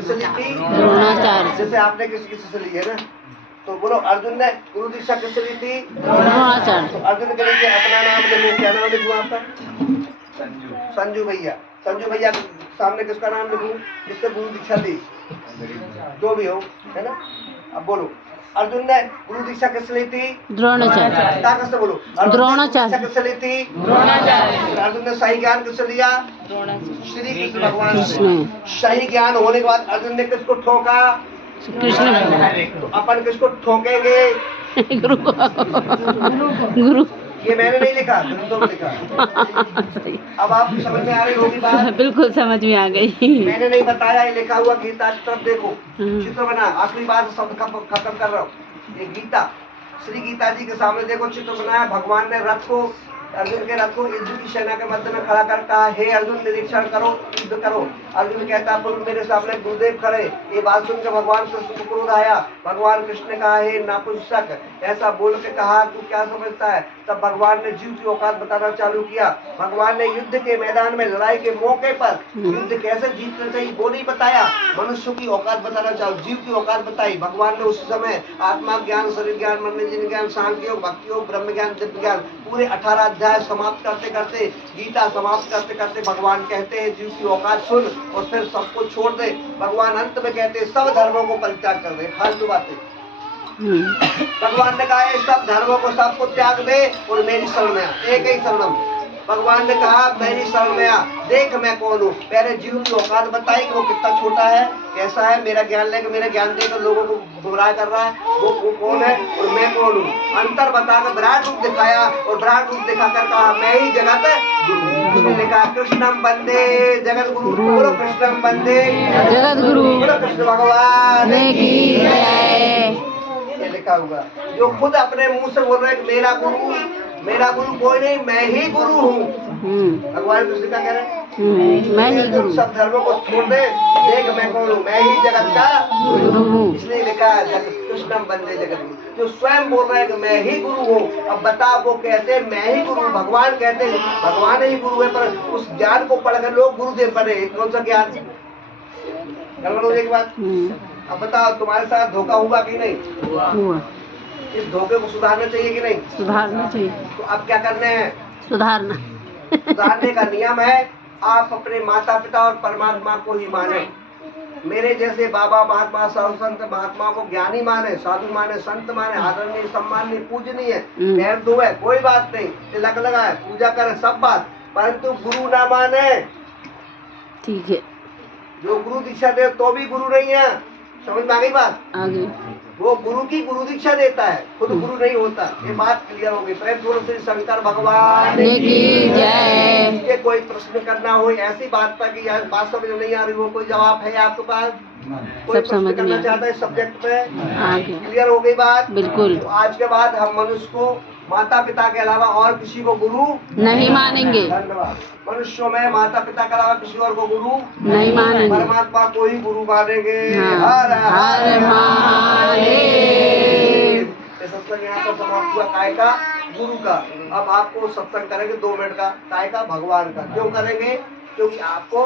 किससे ली थी? द्रोणाचार्य। जैसे आपने किसी से ली है ना, तो बोलो अर्जुन ने गुरु दीक्षा किससे ली थी? द्रोणाचार्य। तो अर्जुन के नीचे अपना नाम लिखो, क्या नाम लिखूं आपका? संजू भैया। संजू भैया के सामने किसका नाम लिखूं जिससे गुरु दीक्षा ली? जो भी हो, है ना। अब बोलो अर्जुन ने गुरु दीक्षा किससे ली थी? द्रोणाचार्य। क्या किससे बोलो? अर्जुन ने गुरु दीक्षा द्रोणाचार्य। किससे ली थी? द्रोणाचार्य। अर्जुन ने सही ज्ञान किससे लिया? श्री कृष्ण भगवान से। कृष्ण। सही ज्ञान होने के बाद अर्जुन ने किसको ठोका? कृष्ण। तो अपन किसको ठोकेंगे? गुरु को। गुरु। ये मैंने नहीं लिखा, ग्रंथों में लिखा। सही। अब आप समझ में आ रही होगी बात? बिल्कुल समझ में आ गई। मैंने नहीं बताया, ये लिखा हुआ गीता की तरफ देखो, चित्र बना। आखिरी बार शब्द खत्म कर रहा हूँ। ये गीता, श्री गीता जी के सामने देखो चित्र बनाया। भगवान ने रथ को, अर्जुन के रथ को युद्ध की सेना के मध्य में खड़ा कर कहा, हे अर्जुन निरीक्षण करो, युद्ध करो। अर्जुन कहता प्रभु मेरे सामने गुरुदेव खड़े। ये बात सुनकर भगवान कृष्ण को क्रोध आया। भगवान कृष्ण ने कहा, हे नापुंसक, ऐसा बोल के कहा तू क्या समझता है? तब भगवान ने जीव की औकात बताना चालू किया। भगवान ने युद्ध के मैदान में, लड़ाई के मौके पर युद्ध कैसे जीतना चाहिए वो नहीं बताया, मनुष्य की औकात बताना चालू, जीव की औकात बताई। भगवान ने उस समय आत्मा ज्ञान, शरीर ज्ञान, मन जिन ज्ञान, सांख्य योग, भक्ति योग, ब्रह्म ज्ञान, दिव्य ज्ञान, पूरे 18 अध्याय समाप्त करते करते, गीता समाप्त करते करते भगवान कहते हैं जीव की औकात सुन और फिर सबको छोड़ दे। भगवान अंत में कहते हैं सब धर्मों को परित्याग कर दे। फालतू बातें भगवान ने कहा सब धर्मों को, सबको त्याग दे और मेरी शरण में आ। एक ही शरणम। भगवान ने कहा मेरी शरण में आ, देख मैं कौन हूँ। पहले जीव की औकात बताई कि वो कितना छोटा है, कैसा है, मेरा ज्ञान लेकर, मेरा ज्ञान देकर लोगों को गुमराह कर रहा है, वो कौन है और मैं कौन हूँ। अंतर बताकर विराट रूप दिखाया और विराट रूप दिखाकर कहा मैं ही जगत गुरु। उसने कहा कृष्णम वंदे जगत गुरु। बोलो कृष्णम वंदे जगत गुरु। बोलो कृष्ण भगवान की जय। ये लिखा हुआ, जो खुद अपने मुंह से बोल रहे मेरा गुरु कोई नहीं, मैं ही गुरु हूँ। भगवान कृष्ण क्या कह रहे हैं? मैं ही गुरु। सब धर्मों को छोड़ दे, देख मैं कौन हूँ, मैं ही जगत का गुरु हूँ। इसलिए लिखा है कृष्णम वंदे जगत गुरु। जो स्वयं बोल रहे हैं कि मैं ही गुरु हूँ, अब बता वो कहते हैं मैं ही गुरु। भगवान कहते हैं भगवान ही गुरु है, पर उस ज्ञान को पढ़कर लोग गुरुदेव बने। कौन सा ज्ञान? गड़बड़ हो जाएगी बात। अब बताओ तुम्हारे साथ धोखा हुआ कि नहीं हुआ? इस धोखे को सुधारना चाहिए कि नहीं? सुधारना चाहिए। तो अब क्या करना है? सुधारना। सुधारने का नियम है आप अपने माता पिता और परमात्मा को ही माने। मेरे जैसे बाबा महात्मा साधु संत महात्मा को ज्ञानी माने, साधु माने, संत माने, आदरणीय सम्माननीय पूजनीय, पैर धोए कोई बात नहीं, तिलक लगाए, पूजा करे सब बात, परंतु गुरु ना माने। ठीक है। जो गुरु दीक्षा दे तो भी गुरु नहीं है। समझ में आ गई बात? आ गई। वो गुरु की गुरु दीक्षा देता है, खुद गुरु नहीं होता। ये बात क्लियर हो गई। प्रेम पूर्वक श्री शंकर भगवान की जय। ये कोई प्रश्न करना हो ऐसी बात पर कि यार बात समझ नहीं आ रही हो, कोई जवाब है आपके पास? कोई प्रश्न करना चाहता है सब्जेक्ट पे? क्लियर हो गई बात? बिल्कुल। तो आज के बाद हम मनुष्य को माता पिता के अलावा और किसी को गुरु नहीं मानेंगे। धन्यवाद। मनुष्यों में माता पिता के अलावा किसी और को गुरु नहीं मानेंगे, परमात्मा को ही गुरु मानेंगे। हर हर महादेव। सत्संग यहाँ पर समाप्त हुआ काय का? गुरु का। अब आपको सत्संग करेंगे 2 मिनट का, काय का? भगवान का। क्यों करेंगे? क्योंकि आपको